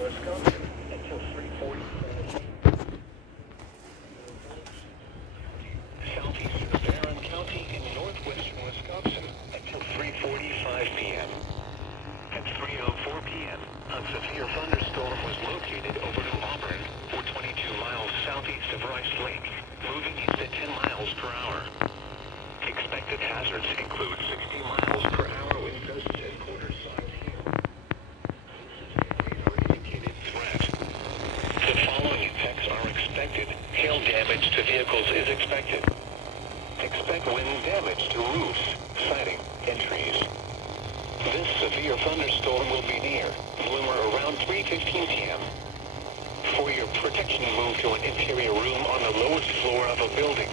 Wisconsin until 3:40. Southeastern Barron County in northwestern Wisconsin until 3:45 p.m. At 3:04 p.m., a severe thunderstorm was located over New Auburn, or 22 miles southeast of Rice Lake, moving east at 10 miles per hour. Expected hazards include 60 miles per hour wind gusts and quarter-size hail. Radar indicated threat. The following effects are expected. Hail damage to vehicles is expected. Expect wind damage to roofs, siding, and trees. This severe thunderstorm will be near Bloomer around 3:15 p.m. For your protection, move to an interior room on the lowest floor of a building.